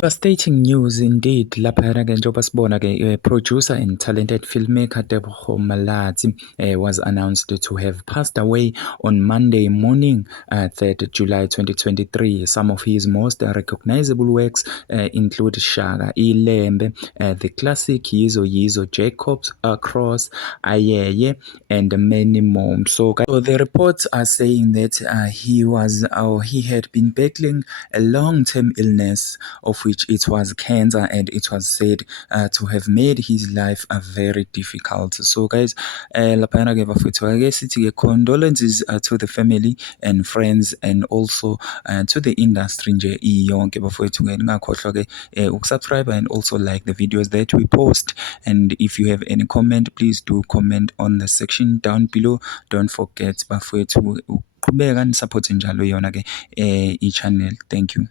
Devastating news indeed. Laphayana-ke njengoba sibona-ke producer and talented filmmaker Tebogo Malatsi was announced to have passed away on Monday morning, 3rd July 2023. Some of his most recognizable works include Shaka, Ilembe, the classic Yizo, Jacob's Cross, Ayeye, and many more. So the reports are saying that he had been battling a long-term illness, of which it was cancer, and it was said to have made his life very difficult. So guys, laphayana ke bafethu ake sithi ke condolences to the family and friends, and also to the industry nje iyonke bafethu ke. Ningakhohlwa ke ukusubscribe and also like the videos that we post, and if you have any comment, please do comment on the section down below. Don't forget bafethu uqhubeka nisupporte njalo yona ke i-channel. Thank you.